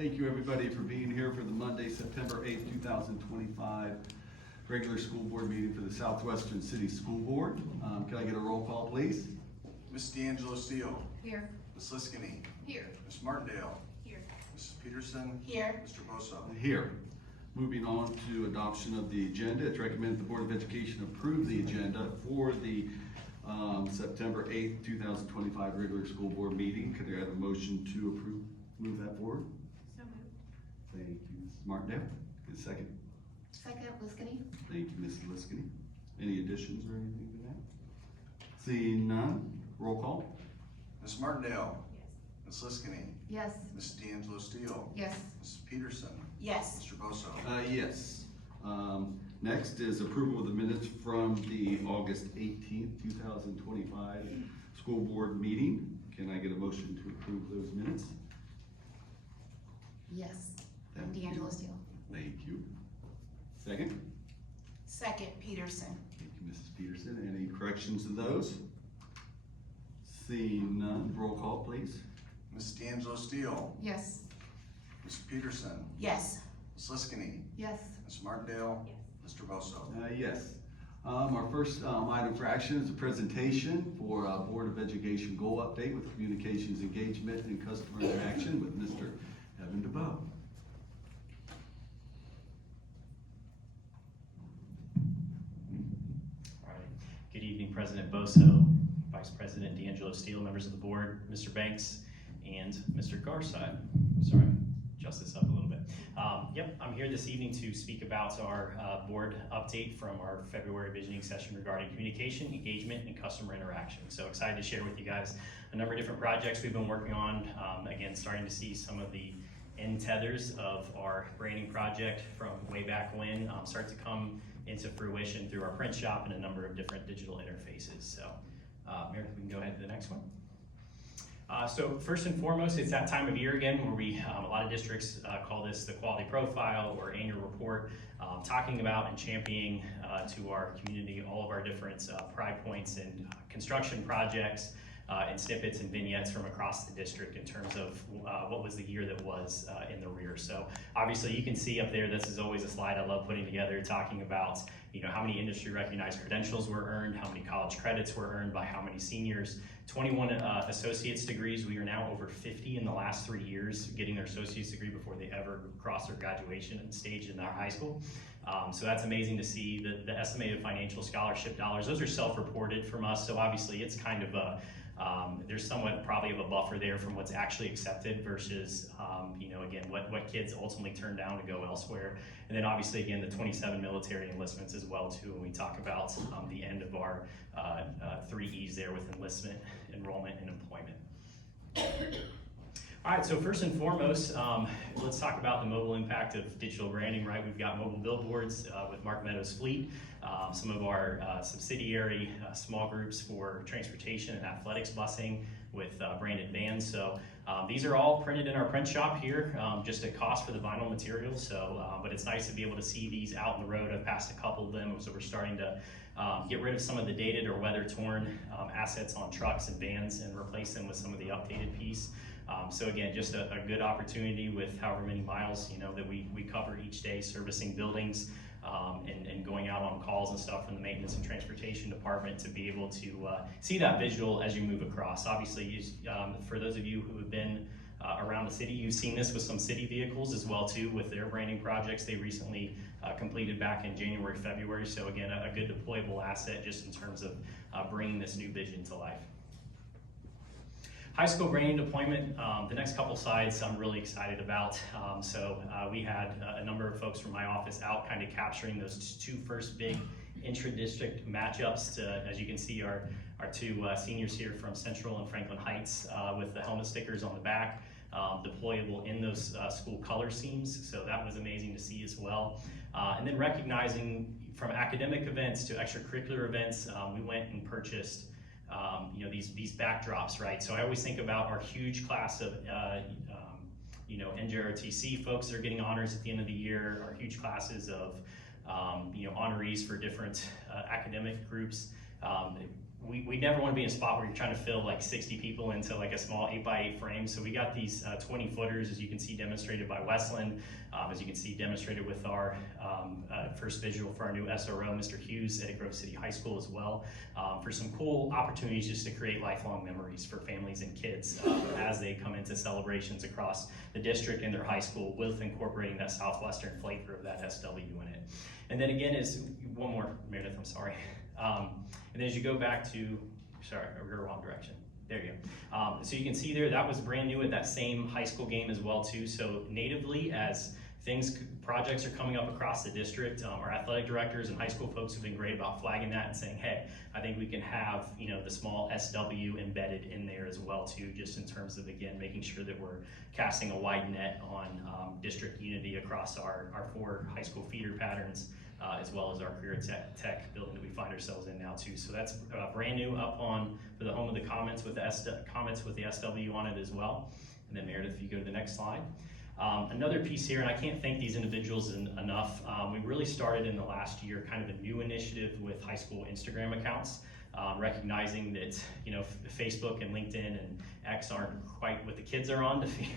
Thank you, everybody, for being here for the Monday, September 8th, 2025 regular school board meeting for the Southwestern City School Board. Can I get a roll call, please? Ms. D'Angelo Steele. Here. Ms. Liskini. Here. Ms. Martindale. Here. Mrs. Peterson. Here. Mr. Bosso. Here. Moving on to adoption of the agenda, it's recommended the Board of Education approve the agenda for the September 8th, 2025 regular school board meeting. Could I have a motion to move that forward? So moved. Thank you, Mrs. Martindale. Get a second. Second, Liskini. Thank you, Mrs. Liskini. Any additions or anything to that? Seeing none, roll call. Ms. Martindale. Ms. Liskini. Yes. Ms. D'Angelo Steele. Yes. Mrs. Peterson. Yes. Mr. Bosso. Yes. Next is approval of the minutes from the August 18th, 2025 school board meeting. Can I get a motion to approve those minutes? Yes. Thank you. D'Angelo Steele. Thank you. Second? Second, Peterson. Thank you, Mrs. Peterson. Any corrections to those? Seeing none, roll call, please. Ms. D'Angelo Steele. Yes. Ms. Peterson. Yes. Ms. Liskini. Yes. Ms. Martindale. Mr. Bosso. Yes. Our first item for action is a presentation for Board of Education goal update with communications engagement and customer interaction with Mr. Evan DeBoe. All right. Good evening, President Bosso, Vice President D'Angelo Steele, members of the board, Mr. Banks, and Mr. Garside. Sorry, adjust this up a little bit. Yep, I'm here this evening to speak about our board update from our February visioning session regarding communication, engagement, and customer interaction. So excited to share with you guys a number of different projects we've been working on. Again, starting to see some of the end tethers of our branding project from way back when start to come into fruition through our print shop and a number of different digital interfaces. So Meredith, we can go ahead to the next one. So first and foremost, it's that time of year again where we, a lot of districts call this the quality profile or annual report, talking about and championing to our community all of our different pride points and construction projects and snippets and vignettes from across the district in terms of what was the year that was in the rear. So obviously you can see up there, this is always a slide I love putting together, talking about how many industry recognized credentials were earned, how many college credits were earned by how many seniors, 21 associate's degrees. We are now over 50 in the last 3 years getting their associate's degree before they ever cross their graduation stage in our high school. So that's amazing to see. The estimated financial scholarship dollars, those are self-reported from us, so obviously it's kind of a there's somewhat probably of a buffer there from what's actually accepted versus, again, what kids ultimately turn down to go elsewhere. And then obviously, again, the 27 military enlistments as well, too, when we talk about the end of our 3 E's there with enlistment, enrollment, and employment. All right, so first and foremost, let's talk about the mobile impact of digital branding, right? We've got mobile billboards with Mark Meadows Fleet, some of our subsidiary small groups for transportation and athletics busing with branded vans. So these are all printed in our print shop here, just at cost for the vinyl material. So, but it's nice to be able to see these out in the road. I've passed a couple of them, so we're starting to get rid of some of the dated or weather-torn assets on trucks and vans and replace them with some of the updated piece. So again, just a good opportunity with however many miles that we cover each day, servicing buildings and going out on calls and stuff from the maintenance and transportation department to be able to see that visual as you move across. Obviously, for those of you who have been around the city, you've seen this with some city vehicles as well too with their branding projects they recently completed back in January, February. So again, a good deployable asset just in terms of bringing this new vision to life. High school branding deployment, the next couple slides I'm really excited about. We had a number of folks from my office out kind of capturing those 2 first big intra-district matchups. As you can see, our 2 seniors here from Central and Franklin Heights with the helmet stickers on the back, deployable in those school color schemes. So that was amazing to see as well. And then recognizing from academic events to extracurricular events, we went and purchased these backdrops, right? So I always think about our huge class of, NJROTC folks that are getting honors at the end of the year, our huge classes of, honorees for different academic groups. we never want to be in a spot where you're trying to fill like 60 people into like a small 8x8 frame. So we got these 20 footers, as you can see demonstrated by Westland, as you can see demonstrated with our first visual for our new SRO, Mr. Hughes at Grove City High School as well, for some cool opportunities just to create lifelong memories for families and kids as they come into celebrations across the district and their high school, with incorporating that Southwestern flavor of that SW in it. And then again is, one more, Meredith, I'm sorry. And then as you go back to, sorry, we're the wrong direction. There you go. So you can see there, that was brand new at that same high school game as well too. So natively, as projects are coming up across the district, our athletic directors and high school folks have been great about flagging that and saying, hey, I think we can have, you know, the small SW embedded in there as well too, just in terms of, again, making sure that we're casting a wide net on district unity across our 4 high school feeder patterns, as well as our career tech building that we find ourselves in now too. So that's brand new up on for the home of the comments with the comments with the SW on it as well. And then Meredith, if you go to the next slide. Another piece here, and I can't thank these individuals enough, we really started in the last year kind of a new initiative with high school Instagram accounts, recognizing that, you know, Facebook and LinkedIn and X aren't quite what the kids are on to feel.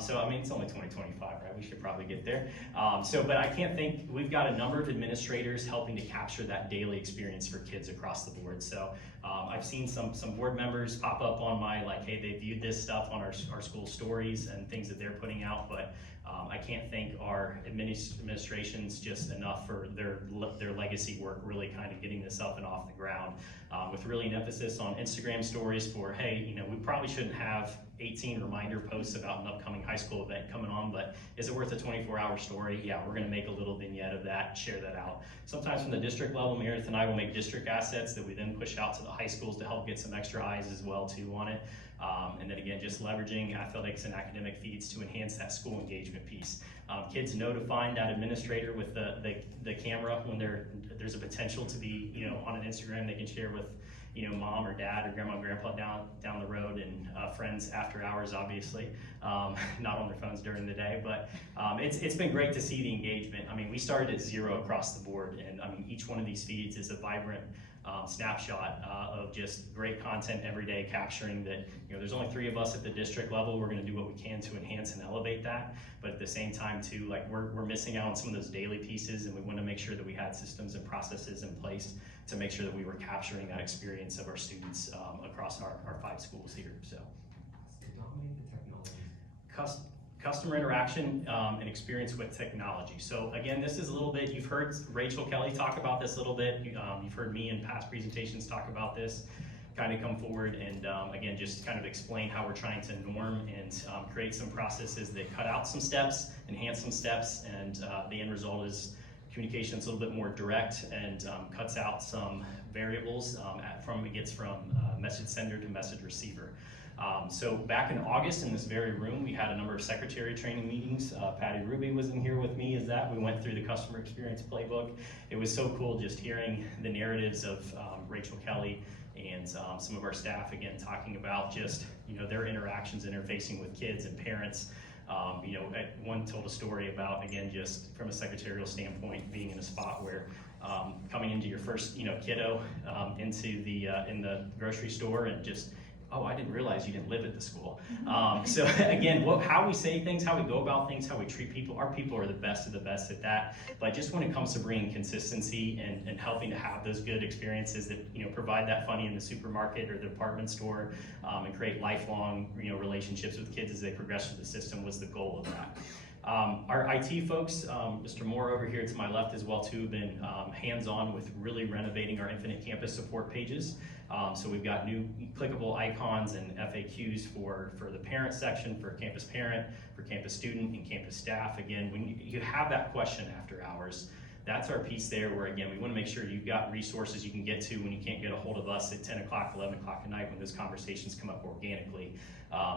So I mean, it's only 2025, right? We should probably get there. But I can't think, we've got a number of administrators helping to capture that daily experience for kids across the board. So I've seen some board members pop up on my, like, hey, they viewed this stuff on our school stories and things that they're putting out, but I can't thank our administrations just enough for their legacy work, really kind of getting this up and off the ground, with really an emphasis on Instagram stories for, hey, you know, we probably shouldn't have 18 reminder posts about an upcoming high school event coming on, but is it worth a 24-hour story? Yeah, we're gonna make a little vignette of that, share that out. Sometimes from the district level, Meredith and I will make district assets that we then push out to the high schools to help get some extra eyes as well too on it. And then again, just leveraging athletics and academic feeds to enhance that school engagement piece. Kids know to find that administrator with the camera when there's a potential to be, you know, on an Instagram they can share with, you know, mom or dad or grandma and grandpa down the road, and friends after hours, obviously, not on their phones during the day. But it's been great to see the engagement. I mean, we started at 0 across the board, and I mean, each one of these feeds is a vibrant snapshot of just great content every day, capturing that, you know, there's only 3 of us at the district level. We're going to do what we can to enhance and elevate that, but at the same time too, like, we're missing out on some of those daily pieces, and we want to make sure that we had systems and processes in place to make sure that we were capturing that experience of our students across our 5 schools here. So Dominate the technology. Customer interaction and experience with technology. So again, this is a little bit, you've heard Rachel Kelly talk about this a little bit. You've heard me in past presentations talk about this, kind of come forward and again, just kind of explain how we're trying to norm and create some processes that cut out some steps, enhance some steps, and the end result is communication that's a little bit more direct and cuts out some variables it gets from message sender to message receiver. So back in August in this very room, we had a number of secretary training meetings. Patty Ruby was in here with me as that. We went through the customer experience playbook. It was so cool just hearing the narratives of Rachel Kelly and some of our staff, again, talking about just, you know, their interactions interfacing with kids and parents. You know, one told a story about, again, just from a secretarial standpoint, being in a spot where coming into your first, you know, kiddo into the in the grocery store and just, oh, I didn't realize you didn't live at the school. So again, how we say things, how we go about things, how we treat people, our people are the best of the best at that. But just when it comes to bringing consistency and helping to have those good experiences that, you know, provide that funny in the supermarket or the department store and create lifelong, you know, relationships with kids as they progress through the system was the goal of that. Our IT folks, Mr. Moore over here to my left as well too, have been hands-on with really renovating our Infinite Campus support pages. So we've got new clickable icons and FAQs for the parent section, for campus parent, for campus student, and campus staff. Again, when you have that question after hours, that's our piece there where, again, we want to make sure you've got resources you can get to when you can't get a hold of us at 10 o'clock, 11 o'clock at night when those conversations come up organically,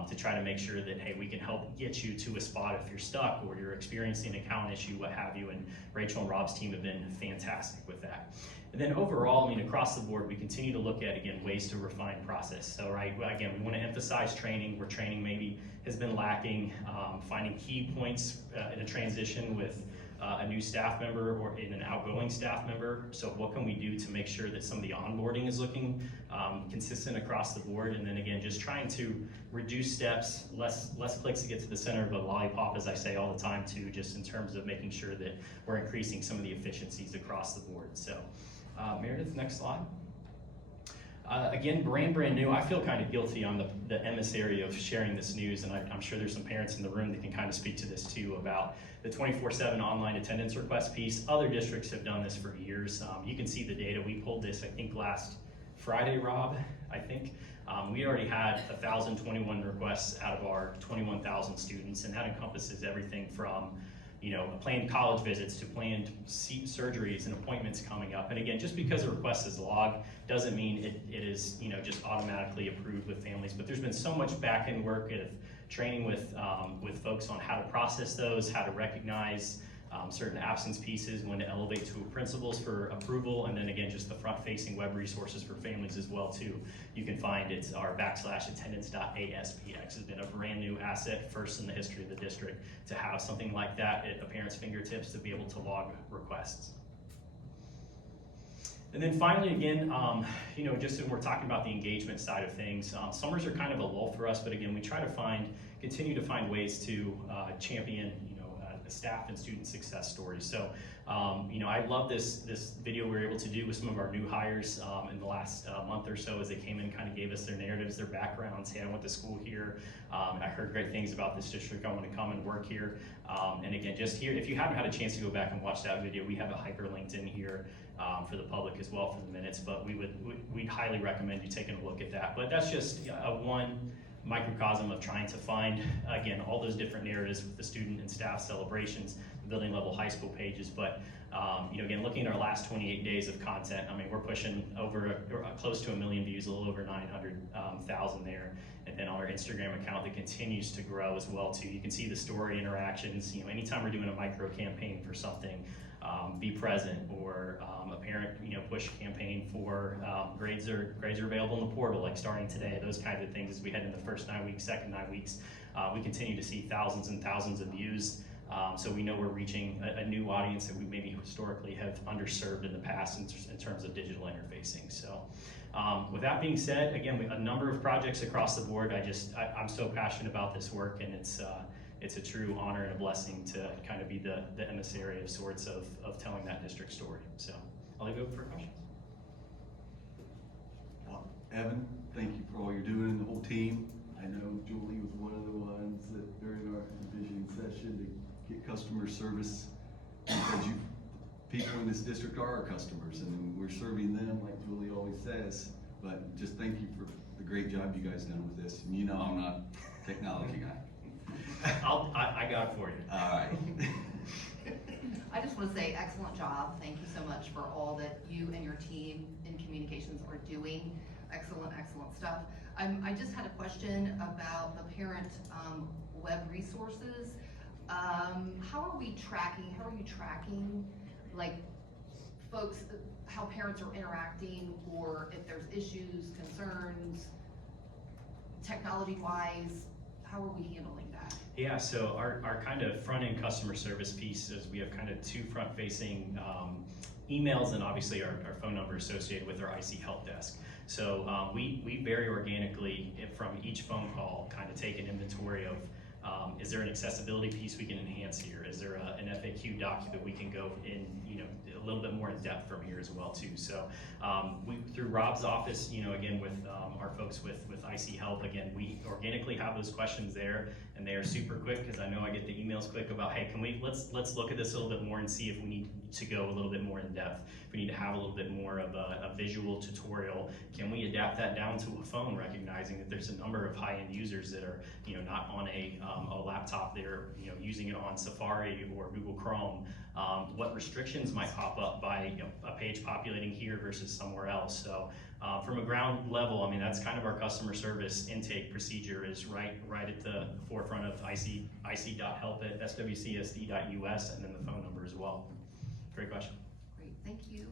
to try to make sure that, hey, we can help get you to a spot if you're stuck or you're experiencing an account issue, what have you, and Rachel and Rob's team have been fantastic with that. And then overall, I mean, across the board, we continue to look at, again, ways to refine process. So, right, again, we want to emphasize training where training maybe has been lacking, finding key points in a transition with a new staff member or in an outgoing staff member. So what can we do to make sure that some of the onboarding is looking consistent across the board? And then again, just trying to reduce steps, less clicks to get to the center of a lollipop, as I say all the time too, just in terms of making sure that we're increasing some of the efficiencies across the board. So Meredith, next slide. Again, brand new. I feel kind of guilty on the emissary of sharing this news, and I'm sure there's some parents in the room that can kind of speak to this too about the 24/7 online attendance request piece. Other districts have done this for years. You can see the data. We pulled this, I think, last Friday, Rob, I think. We already had 1,021 requests out of our 21,000 students, and that encompasses everything from planned college visits to planned surgeries and appointments coming up. And again, just because a request is logged doesn't mean it is just automatically approved with families. But there's been so much back-end work of training with folks on how to process those, how to recognize certain absence pieces, when to elevate to principals for approval, and then again, just the front-facing web resources for families as well too. You can find it's our /attendance.aspx has been a brand new asset, first in the history of the district, to have something like that at a parent's fingertips to be able to log requests. And then finally, again, just when we're talking about the engagement side of things, summers are kind of a lull for us, but again, we try to continue to find ways to champion the staff and student success stories. So, I love this video we were able to do with some of our new hires in the last month or so as they came in, kind of gave us their narratives, their backgrounds. Hey, I went to school here. I heard great things about this district. I want to come and work here. And again, just here, if you haven't had a chance to go back and watch that video, we have it hyperlinked in here for the public as well for the minutes, but we'd highly recommend you taking a look at that. But that's just one microcosm of trying to find, again, all those different narratives with the student and staff celebrations, the building level high school pages. But again, looking at our last 28 days of content, I mean, we're pushing over close to 1 million views, a little over 900,000 there. And then on our Instagram account that continues to grow as well too. You can see the story interactions. Anytime we're doing a micro campaign for something, be present, or a parent push campaign for grades are available in the portal, like starting today. Those kinds of things as we head into the first 9 weeks, second 9 weeks, we continue to see thousands and thousands of views. So we know we're reaching a new audience that we maybe historically have underserved in the past in terms of digital interfacing. So with that being said, again, a number of projects across the board. I'm so passionate about this work, and it's a true honor and a blessing to kind of be the emissary of sorts of telling that district story. So I'll leave it open for questions. Well, Evan, thank you for all you're doing, and the whole team. I know Julie was one of the ones that during our envisioning session to get customer service, because people in this district are our customers, and we're serving them like Julie always says. But just thank you for the great job you guys done with this. And I'm not a technology guy. I got it for you. All right. I just want to say excellent job. Thank you so much for all that you and your team in communications are doing. Excellent stuff. I just had a question about the parent web resources. How are you tracking like folks, how parents are interacting, or if there's issues, concerns, technology-wise? How are we handling that? Yeah, so our kind of front-end customer service piece is we have kind of two front-facing emails and obviously our phone number associated with our IC help desk. So we very organically, from each phone call, kind of take an inventory of is there an accessibility piece we can enhance here? Is there an FAQ document we can go in, a little bit more in depth from here as well too. So through Rob's office, again with our folks with IC Help, again, we organically have those questions there, and they are super quick, because I know I get the emails quick about, hey, let's look at this a little bit more and see if we need to go a little bit more in depth. If we need to have a little bit more of a visual tutorial, can we adapt that down to a phone, recognizing that there's a number of high-end users that are, not on a laptop, they're, using it on Safari or Google Chrome. What restrictions might pop up by a page populating here versus somewhere else. So from a ground level, I mean, that's kind of our customer service intake procedure, is right at the forefront of ic.help@swcsd.us, and then the phone number as well. Great question. Great, thank you.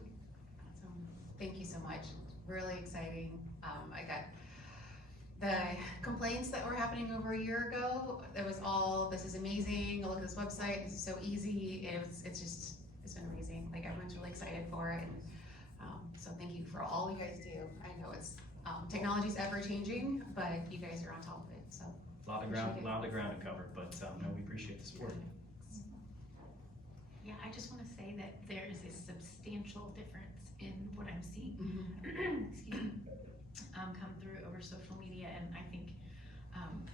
Thank you so much. Really exciting. I got the complaints that were happening over a year ago, it was all, this is amazing, look at this website, this is so easy, it's been amazing, like everyone's really excited for it, and, so thank you for all you guys do. I know it's, technology's ever changing, but you guys are on top of it, so. A lot of ground to cover, but, no, we appreciate the support. Yeah, I just wanna say that there is a substantial difference in what I'm seeing, excuse me, come through over social media, and I think,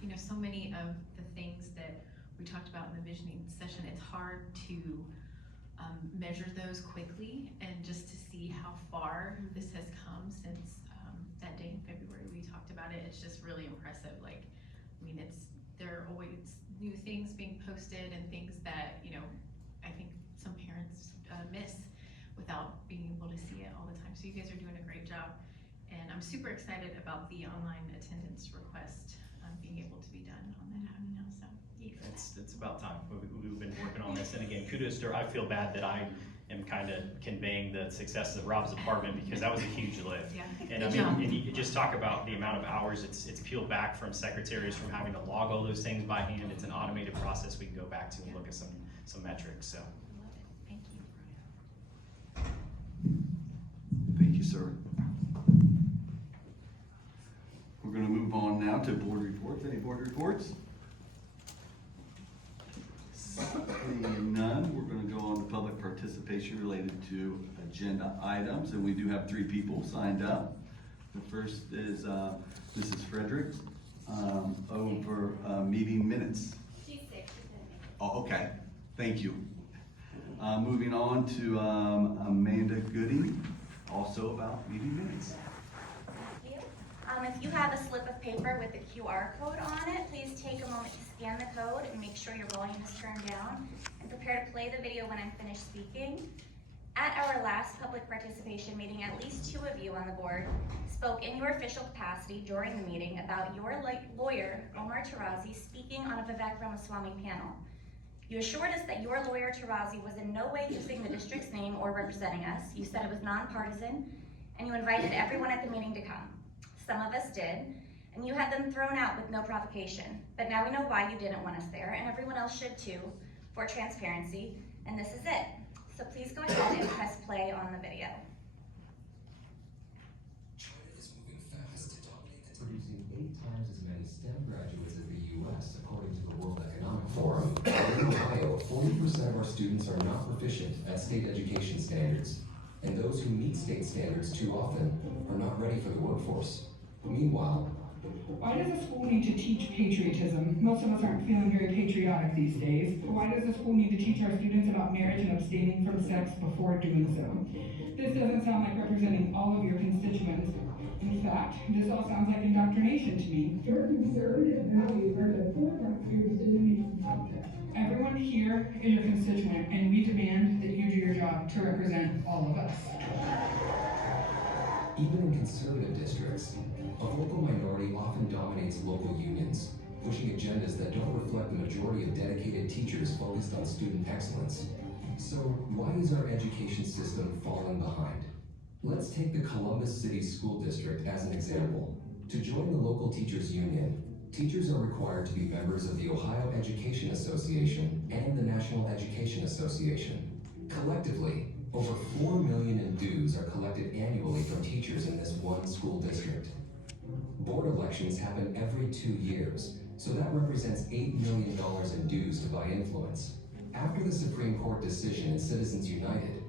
you know, so many of the things that we talked about in the visioning session, it's hard to measure those quickly, and just to see how far this has come since that day in February we talked about it, it's just really impressive. Like, I mean, there are always new things being posted and things that, you know, I think some parents miss without being able to see it all the time. So you guys are doing a great job, and I'm super excited about the online attendance request being able to be done on that app now. So It's about time. We've been working on this, and again, kudos to her. I feel bad that I am kind of conveying the successes of Rob's department, because that was a huge lift. Yeah. And I Good mean, job. and you could just talk about the amount of hours it's peeled back from secretaries from having to log all those things by hand. It's an automated process we can go back to and look at some metrics. So. I love it. Thank you. Thank you, sir. We're gonna move on now to board reports. Any board reports? Seeing none, we're gonna go on to public participation related to agenda items, and we do have 3 people signed up. The first is Mrs. Frederick over meeting minutes. She's sick, she's gonna make it. Oh, okay, thank you. Moving on to Amanda Gooding, also about meeting minutes. Thank you. If you have a slip of paper with the QR code on it, please take a moment to scan the code and make sure your volume is turned down, and prepare to play the video when I'm finished speaking. At our last public participation meeting, at least 2 of you on the board spoke in your official capacity during the meeting about your lawyer, Omar Tarazi, speaking on a Vivek Ramaswamy panel. You assured us that your lawyer, Tarazi, was in no way using the district's name or representing us. You said it was nonpartisan, and you invited everyone at the meeting to come. Some of us did, and you had them thrown out with no provocation. But now we know why you didn't want us there, and everyone else should too, for transparency, and this is it. So please go ahead and press play on the video. China is moving fast to dominate the producing 8 times as many STEM graduates as the U.S., according to the World Economic Forum. In Ohio, 40% of our students are not proficient at state education standards, and those who meet state standards too often are not ready for the workforce. Meanwhile, why does the school need to teach patriotism? Most of us aren't feeling very patriotic these days. Why does the school need to teach our students about marriage and abstaining from sex before doing so? This doesn't sound like representing all of your constituents. In fact, this all sounds like indoctrination to me. Your conservative values are the forefront of your decision-making process. Everyone here is your constituent, and we demand that you do your job to represent all of us. even in conservative districts, a vocal minority often dominates local unions, pushing agendas that don't reflect the majority of dedicated teachers focused on student excellence. So why is our education system falling behind? Let's take the Columbus City School District as an example. To join the local teachers union, teachers are required to be members of the Ohio Education Association and the National Education Association. Collectively, over $4 million in dues are collected annually from teachers in this one school district. Board elections happen every 2 years, so that represents $8 million in dues to buy influence. After the Supreme Court decision in Citizens United,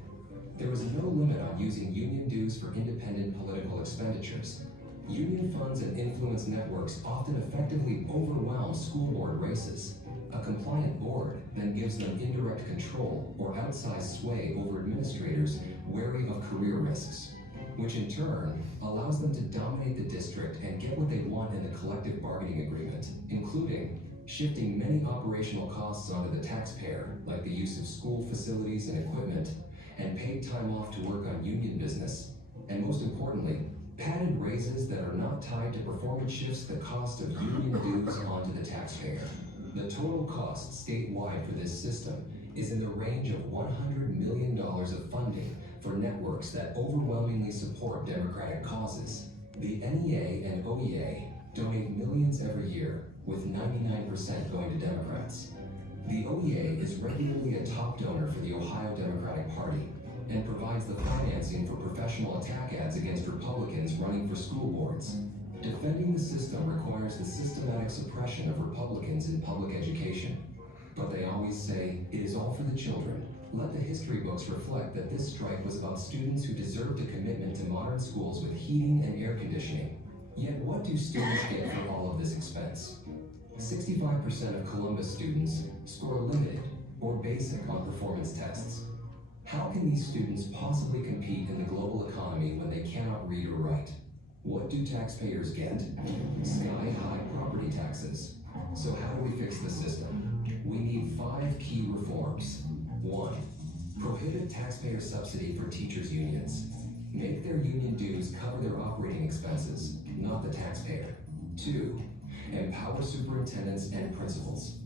there was no limit on using union dues for independent political expenditures. Union funds and influence networks often effectively overwhelm school board races. A compliant board then gives them indirect control or outsized sway over administrators wary of career risks, which in turn allows them to dominate the district and get what they want in the collective bargaining agreement, including shifting many operational costs onto the taxpayer, like the use of school facilities and equipment, and paid time off to work on union business, and most importantly, padded raises that are not tied to performance shifts the cost of union dues onto the taxpayer. The total cost statewide for this system is in the range of $100 million of funding for networks that overwhelmingly support Democratic causes. The NEA and OEA donate millions every year, with 99% going to Democrats. The OEA is regularly a top donor for the Ohio Democratic Party and provides the financing for professional attack ads against Republicans running for school boards. Defending the system requires the systematic suppression of Republicans in public education. But they always say, it is all for the children. Let the history books reflect that this strike was about students who deserved a commitment to modern schools with heating and air conditioning. Yet what do students get for all of this expense? 65% of Columbus students score limited or basic on performance tests. How can these students possibly compete in the global economy when they cannot read or write? What do taxpayers get? Sky-high property taxes. So how do we fix the system? We need 5 key reforms. 1. Prohibit taxpayer subsidy for teachers' unions. Make their union dues cover their operating expenses, not the taxpayer. 2. Empower superintendents and principals.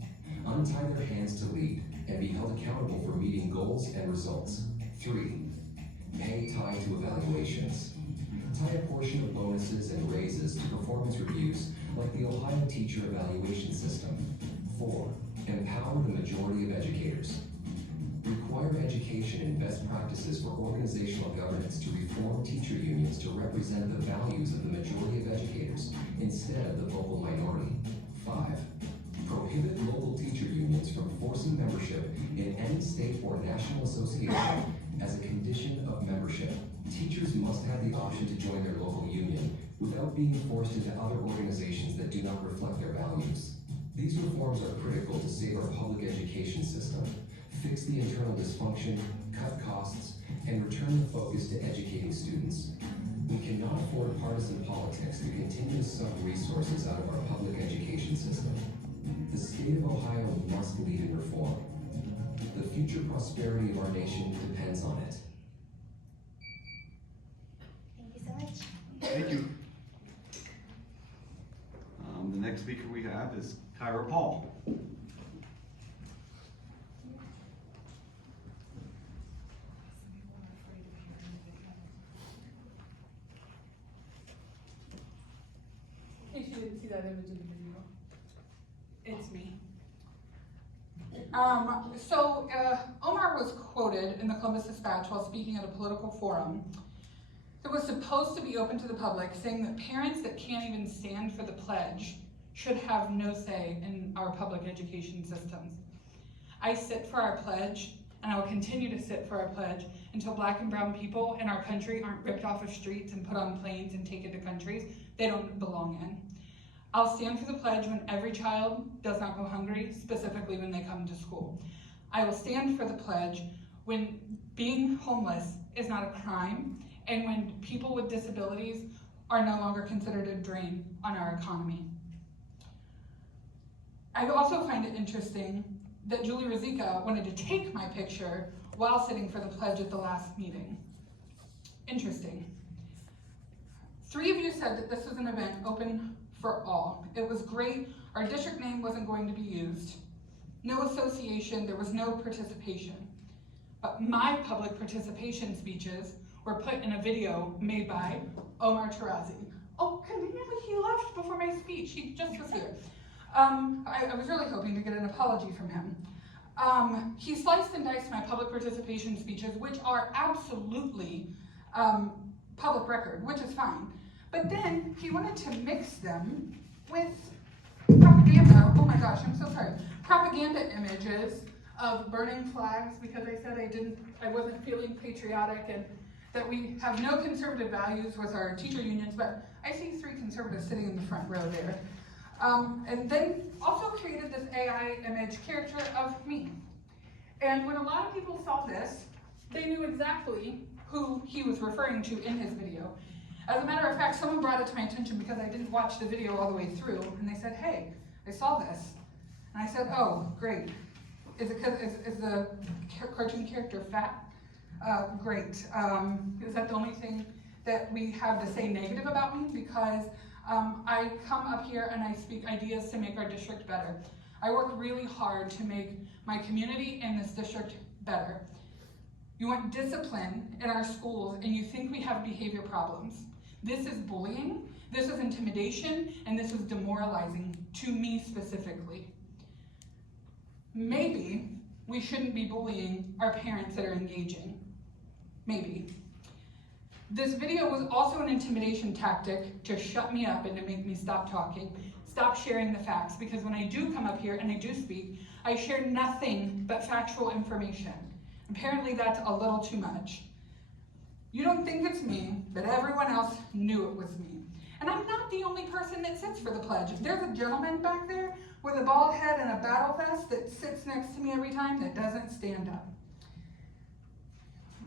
Untie their hands to lead and be held accountable for meeting goals and results. 3. Pay tied to evaluations. Tie a portion of bonuses and raises to performance reviews like the Ohio Teacher Evaluation System. 4. Empower the majority of educators. Require education and best practices for organizational governance to reform teacher unions to represent the values of the majority of educators instead of the vocal minority. 5. Prohibit local teacher unions from forcing membership in any state or national association as a condition of membership. Teachers must have the option to join their local union without being forced into other organizations that do not reflect their values. These reforms are critical to save our public education system, fix the internal dysfunction, cut costs, and return the focus to educating students. We cannot afford partisan politics to continue to suck resources out of our public education system. The state of Ohio must lead in reform. The future prosperity of our nation depends on it. Thank you so much. Thank you. The next speaker we have is Kyra Paul. In case you didn't see that image in the video, it's me. Omar was quoted in the Columbus Dispatch while speaking at a political forum that was supposed to be open to the public, saying that parents that can't even stand for the pledge should have no say in our public education systems. I sit for our pledge, and I will continue to sit for our pledge until Black and brown people in our country aren't ripped off of streets and put on planes and taken to countries they don't belong in. I'll stand for the pledge when every child does not go hungry, specifically when they come to school. I will stand for the pledge when being homeless is not a crime, and when people with disabilities are no longer considered a drain on our economy. I also find it interesting that Julie Ruzicka wanted to take my picture while sitting for the pledge at the last meeting. Interesting. 3 of you said that this was an event open for all. It was great. Our district name wasn't going to be used. No association, there was no participation. But my public participation speeches were put in a video made by Omar Tarazi. Oh, conveniently he left before my speech. He just was here. I was really hoping to get an apology from him. He sliced and diced my public participation speeches, which are absolutely public record, which is fine. But then he wanted to mix them with propaganda. Oh my gosh, I'm so sorry. Propaganda images of burning flags because I said I wasn't feeling patriotic, and that we have no conservative values with our teacher unions, but I see 3 conservatives sitting in the front row there. And then also created this AI image character of me. And when a lot of people saw this, they knew exactly who he was referring to in his video. As a matter of fact, someone brought it to my attention because I didn't watch the video all the way through, and they said, hey, I saw this. And I said, oh, great. Is it because, is the cartoon character fat? Great. Is that the only thing that we have to say negative about me? Because I come up here and I speak ideas to make our district better. I work really hard to make my community and this district better. You want discipline in our schools and you think we have behavior problems. This is bullying, This was intimidation, and this was demoralizing to me specifically. Maybe we shouldn't be bullying our parents that are engaging. Maybe. This video was also an intimidation tactic to shut me up and to make me stop talking, stop sharing the facts, because when I do come up here and I do speak, I share nothing but factual information. Apparently that's a little too much. You don't think it's me, but everyone else knew it was me. And I'm not the only person that sits for the pledge. There's a gentleman back there with a bald head and a battle vest that sits next to me every time that doesn't stand up.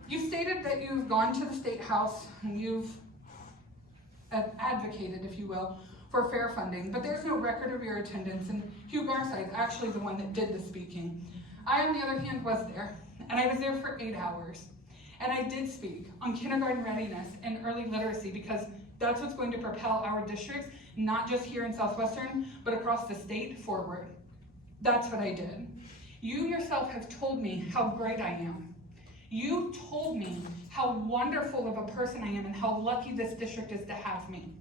You stated that you've gone to the State House and you've advocated, if you will, for fair funding, but there's no record of your attendance, and Hugh Garside is actually the one that did the speaking. I, on the other hand, was there, and I was there for 8 hours. And I did speak on kindergarten readiness and early literacy, because that's what's going to propel our districts, not just here in Southwestern, but across the state forward. That's what I did. You yourself have told me how great I am. You told me how wonderful of a person I am and how lucky this district is to have me.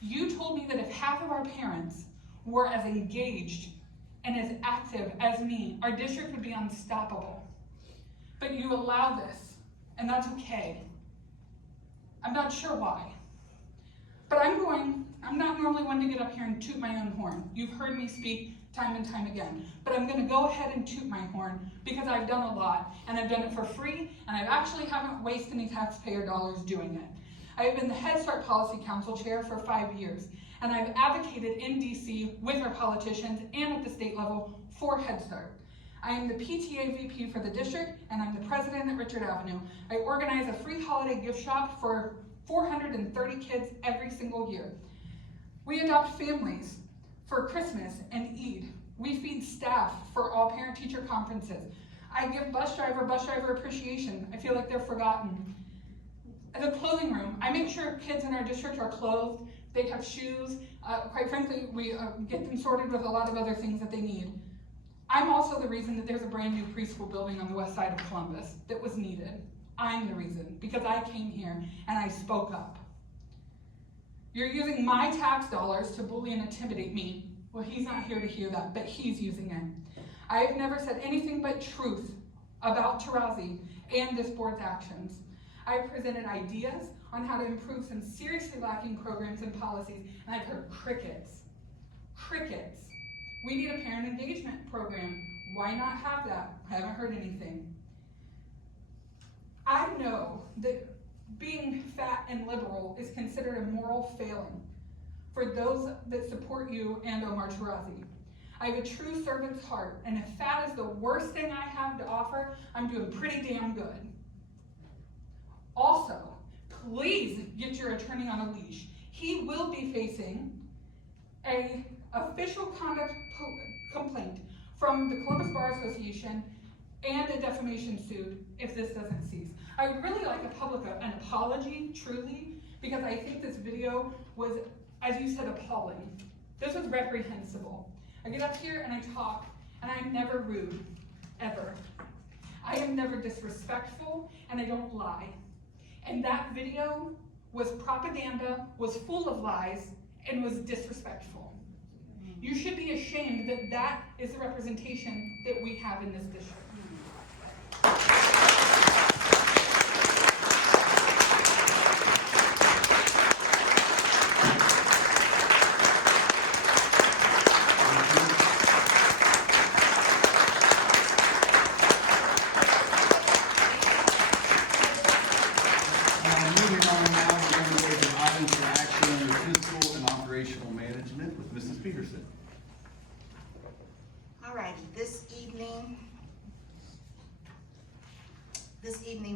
You told me that if half of our parents were as engaged and as active as me, our district would be unstoppable. But you allow this, and that's okay. I'm not sure why. But I'm not normally one to get up here and toot my own horn. You've heard me speak time and time again. But I'm gonna go ahead and toot my horn because I've done a lot, and I've done it for free, and I actually haven't wasted any taxpayer dollars doing it. I have been the Head Start Policy Council Chair for 5 years, and I've advocated in DC with our politicians and at the state level for Head Start. I am the PTA VP for the district, and I'm the president at Richard Avenue. I organize a free holiday gift shop for 430 kids every single year. We adopt families for Christmas and Eid. We feed staff for all parent-teacher conferences. I give bus driver appreciation. I feel like they're forgotten. At the clothing room, I make sure kids in our district are clothed, they have shoes. Quite frankly, we get them sorted with a lot of other things that they need. I'm also the reason that there's a brand new preschool building on the west side of Columbus that was needed. I'm the reason, because I came here and I spoke up. You're using my tax dollars to bully and intimidate me. Well, he's not here to hear that, but he's using it. I have never said anything but truth about Tarazi and this board's actions. I've presented ideas on how to improve some seriously lacking programs and policies, and I've heard crickets. Crickets. We need a parent engagement program. Why not have that? I haven't heard anything. I know that being fat and liberal is considered a moral failing for those that support you and Omar Tarazi. I have a true servant's heart, and if fat is the worst thing I have to offer, I'm doing pretty damn good. Also, please get your attorney on a leash. He will be facing an official conduct complaint from the Columbus Bar Association and a defamation suit if this doesn't cease. I would really like an apology, truly, because I think this video was, as you said, appalling. This was reprehensible. I get up here and I talk, and I'm never rude, ever. I am never disrespectful, and I don't lie. And that video was propaganda, was full of lies, and was disrespectful. You should be ashamed that that is the representation that we have in this district. Moving on now, we're going to go to items for action under fiscal and operational management with Mrs. Peterson. All right, this evening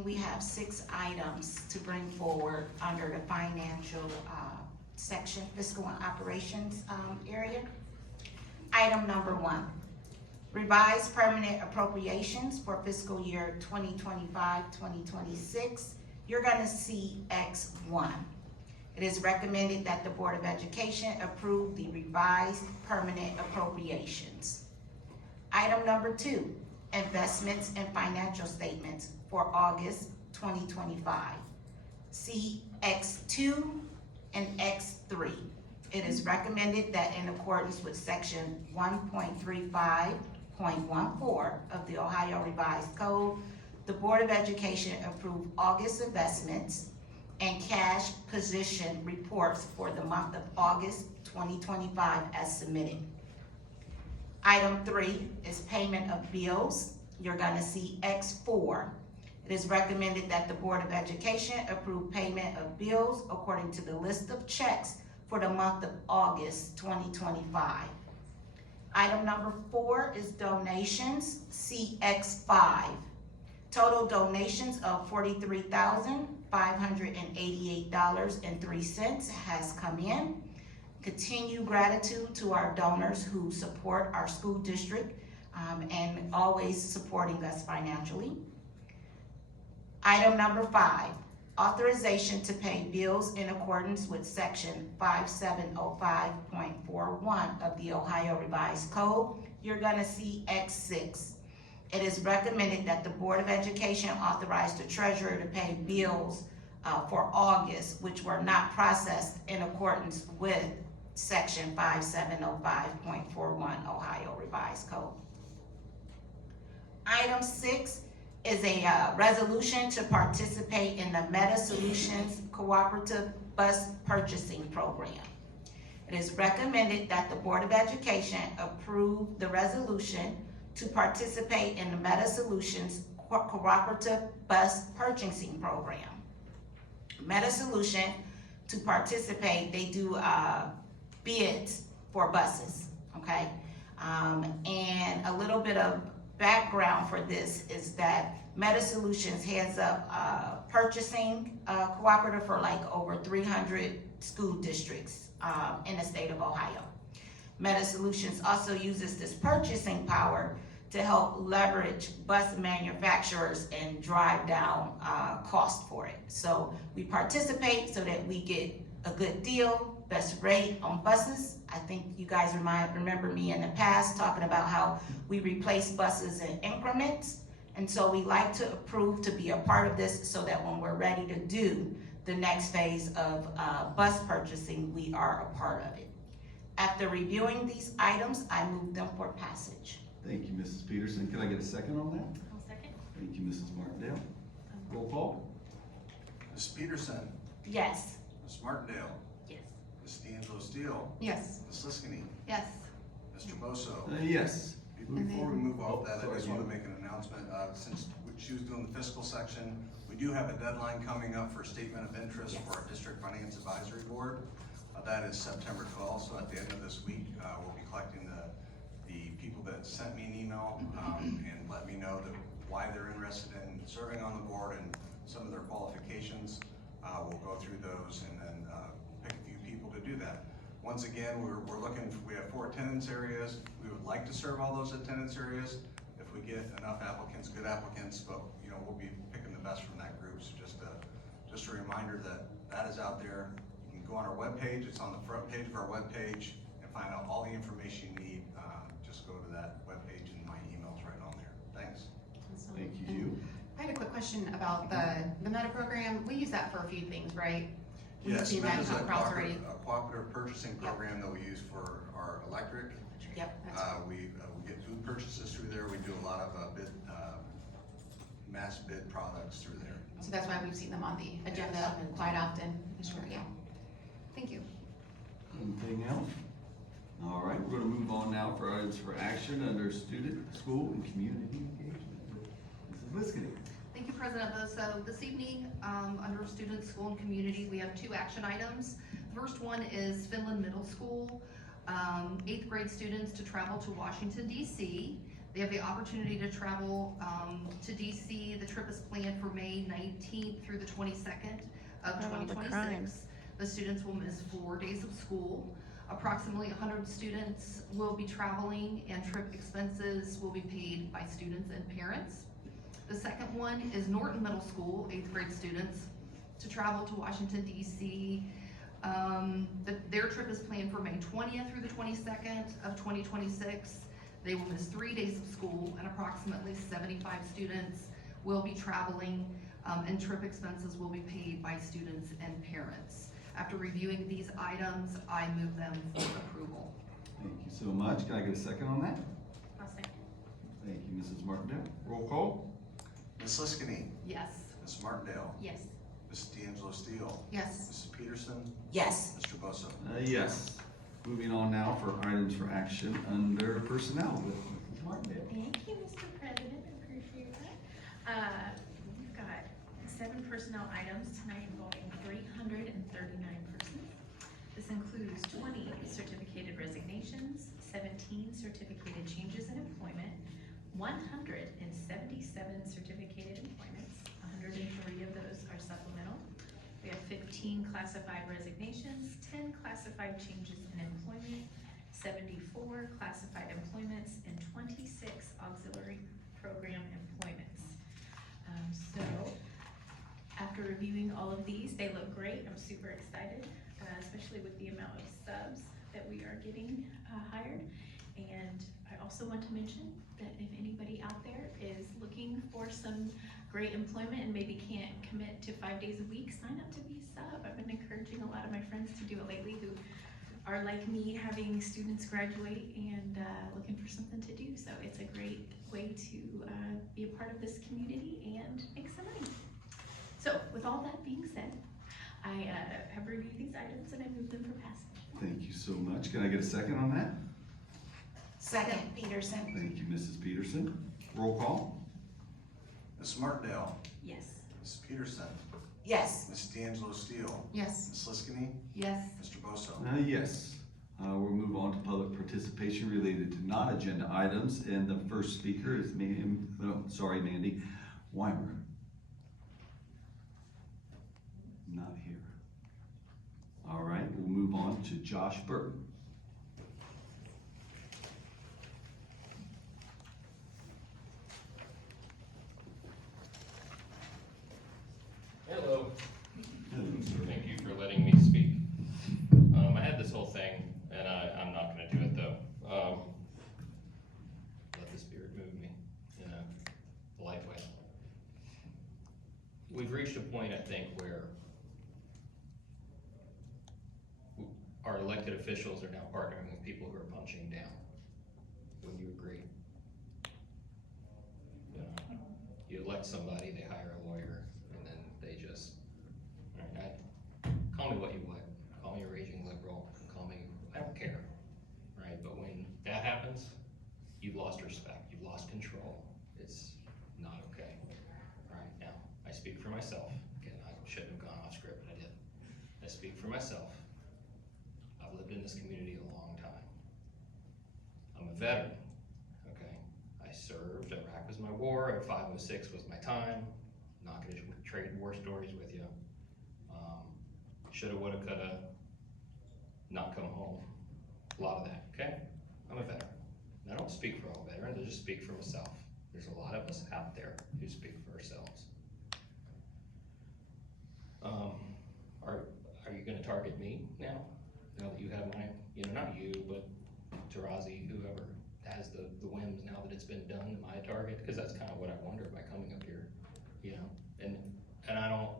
we have 6 items to bring forward under the financial section, fiscal and operations area. Item number 1, revised permanent appropriations for fiscal year 2025-2026. You're gonna see X1. It is recommended that the Board of Education approve the revised permanent appropriations. Item number 2, investments and financial statements for August 2025. See X2, and X3. It is recommended that in accordance with section 1.35.14 of the Ohio Revised Code, the Board of Education approve August investments and cash position reports for the month of August 2025 as submitted. Item 3 is payment of bills. You're gonna see X4. It is recommended that the Board of Education approve payment of bills according to the list of checks for the month of August 2025. Item number 4 is donations, CX5. Total donations of $43,588.03 has come in. Continue gratitude to our donors who support our school district and always supporting us financially. Item number 5, authorization to pay bills in accordance with section 5705.41 of the Ohio Revised Code. You're gonna see X6. It is recommended that the Board of Education authorize the treasurer to pay bills for August, which were not processed in accordance with section 5705.41 Ohio Revised Code. Item 6 is a resolution to participate in the Meta Solutions Cooperative Bus Purchasing Program. It is recommended that the Board of Education approve the resolution to participate in the Meta Solutions Cooperative Bus Purchasing Program. Meta Solution, to participate, they do bids for buses, okay? And a little bit of background for this is that Meta Solutions heads up purchasing cooperative for like over 300 school districts in the state of Ohio. Meta Solutions also uses this purchasing power to help leverage bus manufacturers and drive down cost for it. So we participate so that we get a good deal, best rate on buses. I think you guys remember me in the past talking about how we replace buses in increments. And so we like to approve to be a part of this so that when we're ready to do the next phase of bus purchasing, we are a part of it. After reviewing these items, I move them for passage. Thank you, Mrs. Peterson. Can I get a second on that? I'll second. Thank you, Mrs. Martindale. Roll call? Ms. Peterson, Yes. Ms. Martindale, Yes. Ms. D'Angelo Steele, Yes. Ms. Liskini, Yes. Mr. Bosso. Yes. Before we move off that, I Sorry, just want to Jim. make an announcement. Since she was doing the fiscal section, we do have a deadline coming up for statement of interest for our District Finance Advisory Board. That is September 12th, so at the end of this week, we'll be collecting the people that sent me an email and let me know why they're interested in serving on the board and some of their qualifications. We'll go through those and then pick a few people to do that. Once again, we're looking, we have 4 attendance areas. We would like to serve all those attendance areas if we get enough applicants, good applicants, but you know, we'll be picking the best from that group. So just a reminder that is out there. You can go on our webpage, it's on the front page of our webpage, and find out all the information you need. Just go to that webpage and my email's right on there. Thanks. Thank you, Hugh. I had a quick question about the Meta program. We use that for a few things, right? We've Yes, seen that Meta's come across already. a cooperative purchasing program that we use for our electric. Yep. We get food purchases through there. We do a lot of mass bid products through there. So that's why we've seen them on the agenda quite often. Sure, yeah. Thank you. Anything else? All right, we're gonna move on now for items for action under student, school, and community engagement. Mrs. Liskini. Thank you, President Bosso. This evening, under Student, School, and Community, we have 2 action items. The first one is Finland Middle School, 8th grade students to travel to Washington, D.C. They have the opportunity to travel to D.C. The trip is planned for May 19th through the 22nd of 2026. The students will miss 4 days of school. Approximately 100 students will be traveling, and trip expenses will be paid by students and parents. The second one is Norton Middle School, 8th grade students to travel to Washington, D.C. Their trip is planned for May 20th through the 22nd of 2026. They will miss 3 days of school, and approximately 75 students will be traveling, and trip expenses will be paid by students and parents. After reviewing these items, I move them for approval. Thank you so much. Can I get a second on that? I'll second. Thank you, Mrs. Martindale. Roll call? Ms. Liskini, Yes. Ms. Martindale, Yes. Ms. D'Angelo Steele, Yes. Mrs. Peterson, Yes. Mr. Bosso. Yes. Moving on now for items for action under personnel with Mrs. Martindale. Thank you, Mr. President, I appreciate that. We've got 7 personnel items tonight involving 339 persons. This includes 20 certificated resignations, 17 certificated changes in employment, 177 certificated employments, 103 of those are supplemental. We have 15 classified resignations, 10 classified changes in employment, 74 classified employments, and 26 auxiliary program employments. So, after reviewing all of these, they look great. I'm super excited, especially with the amount of subs that we are getting hired. And I also want to mention that if anybody out there is looking for some great employment and maybe can't commit to 5 days a week, sign up to be a sub. I've been encouraging a lot of my friends to do it lately who are like me, having students graduate and looking for something to do. So it's a great way to be a part of this community and make some money. So with all that being said, I have reviewed these items and I move them for passage. Thank you so much. Can I get a second on that? Second, Peterson. Thank you, Mrs. Peterson. Roll call? Ms. Martindale, Yes. Ms. Peterson, Yes. Ms. D'Angelo Steele, Yes. Ms. Liskini, Yes. Mr. Bosso. Yes. We'll move on to public participation related to non-agenda items, and the first speaker is Mandy Weimer. Not here. All right, we'll move on to Josh Burton. Hello, Hello, sir. thank you for letting me speak. I had this whole thing, and I'm not gonna do it though. Let the spirit move me in a polite way. We've reached a point, I think, where our elected officials are now partnering with people who are punching down. Would you agree? You know, you elect somebody, they hire a lawyer, and then they just, call me what you want, call me a raging liberal, call me, I don't care, right? But when that happens, you've lost respect, you've lost control, it's not okay. All right, now, I speak for myself, again, I shouldn't have gone off script, but I did. I speak for myself. I've lived in this community a long time. I'm a veteran, okay? I served, Iraq was my war, and 506 was my time. Not gonna trade war stories with you. Shoulda, woulda, coulda, not come home. A lot of that, okay? I'm a veteran. And I don't speak for all veterans, I just speak for myself. There's a lot of us out there who speak for ourselves. Are you gonna target me now? Now that you have my, not you, but Tarazi, whoever has the whims now that it's been done, am I a target? Because that's kind of what I wonder by coming up here, and I don't,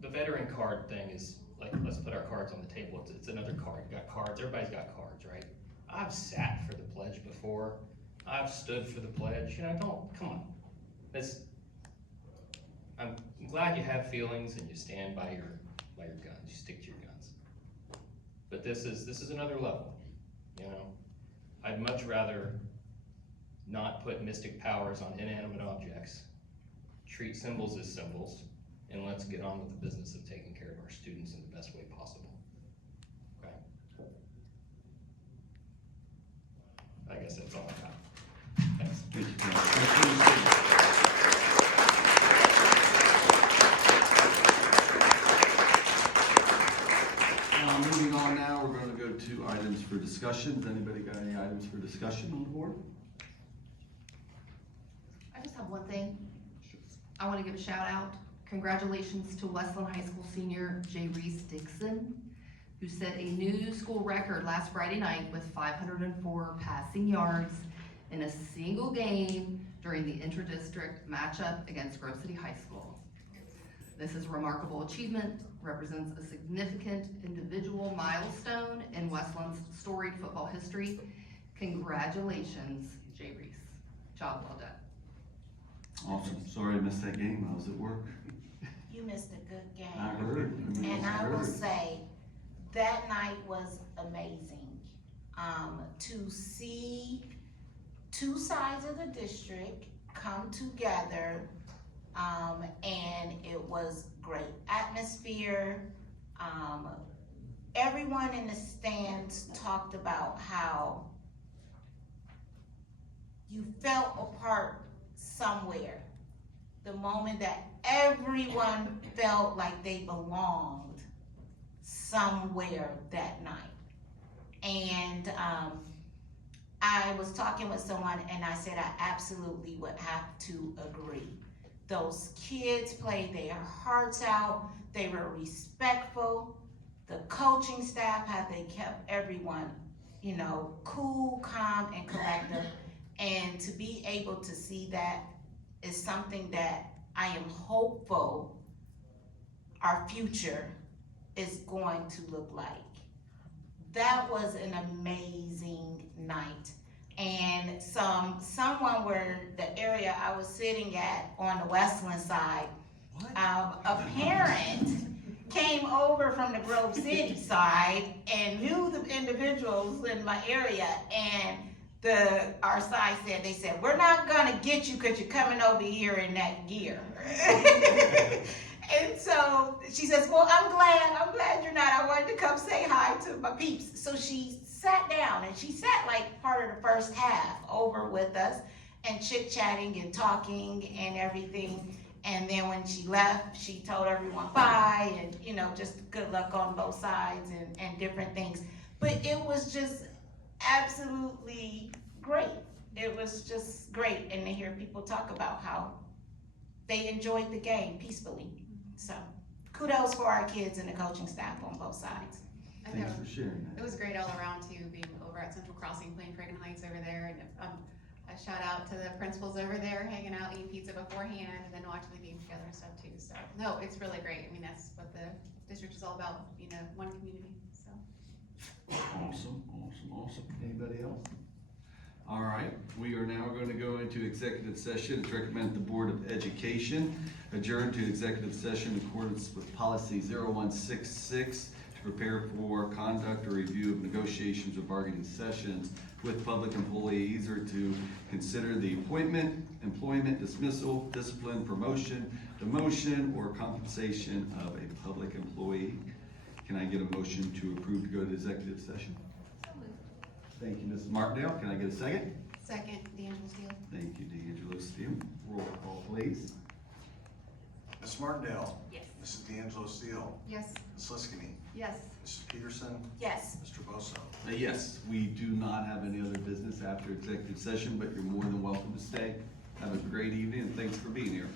the veteran card thing is like, let's put our cards on the table. It's another card. You got cards, everybody's got cards, right? I've sat for the pledge before. I've stood for the pledge, come on. I'm glad you have feelings and you stand by your guns, you stick to your guns. But this is another level, I'd much rather not put mystic powers on inanimate objects, treat symbols as symbols, and let's get on with the business of taking care of our students in the best way possible. Okay? I guess that's all I got. Thanks. Thank you, moving on now, we're going to go to items for discussion. Has anybody got any items for discussion on the board? I just have one thing. I want to give a shout out. Congratulations to Westland High School senior Jay Reese Dixon, who set a new school record last Friday night with 504 passing yards in a single game during the inter-district matchup against Grove City High School. This is a remarkable achievement, represents a significant individual milestone in Westland's storied football history. Congratulations, Jay Reese. Job well done. Awesome. Sorry I missed that game. I was at work. You missed a good game. I heard. And I will heard. say, that night was amazing. To see two sides of the district come together, and it was great atmosphere. Everyone in the stands talked about how you felt a part somewhere. The moment that everyone felt like they belonged somewhere that night. And I was talking with someone and I said I absolutely would have to agree. Those kids played their hearts out. They were respectful. The coaching staff, how they kept everyone, you know, cool, calm, and collective. And to be able to see that is something that I am hopeful our future is going to look like. That was an amazing night. And someone where the area I was sitting at on the Westland side, a parent came over from the Grove City side and knew the individuals in my area, and our side said, they said, we're not gonna get you because you're coming over here in that gear. And so she says, well, I'm glad you're not. I wanted to come say hi to my peeps. So she sat down and she sat like part of the first half over with us and chit-chatting and talking and everything. And then when she left, she told everyone bye and, you know, just good luck on both sides and different things. But it was just absolutely great. It was just great. And to hear people talk about how they enjoyed the game peacefully. So kudos for our kids and the coaching staff on both sides. I Thanks know. for sharing that. It was great all around too, being over at Central Crossing, playing Cragen Heights over there, and a shout out to the principals over there, hanging out, eating pizza beforehand, and then watching the game together and stuff too. So no, it's really great. I mean, that's what the district is all about, you know, one community. So Awesome. Anybody else? All right, we are now going to go into executive session. It's recommended the Board of Education adjourn to executive session in accordance with policy 0166 to prepare for conduct or review of negotiations or bargaining sessions with public employees, or to consider the appointment, employment, dismissal, discipline, promotion, demotion, or compensation of a public employee. Can I get a motion to approve to go to executive session? Thank you, Mrs. Martindale. Can I get a second? second, D'Angelo Steele. Thank you, D'Angelo Steele. Roll call, please. Ms. Martindale? Yes. Mrs. D'Angelo Steele? Yes. Ms. Liskini? Yes. Mrs. Peterson? Yes. Mr. Bosso? Yes, we do not have any other business after executive session, but you're more than welcome to stay. Have a great evening, and thanks for being here.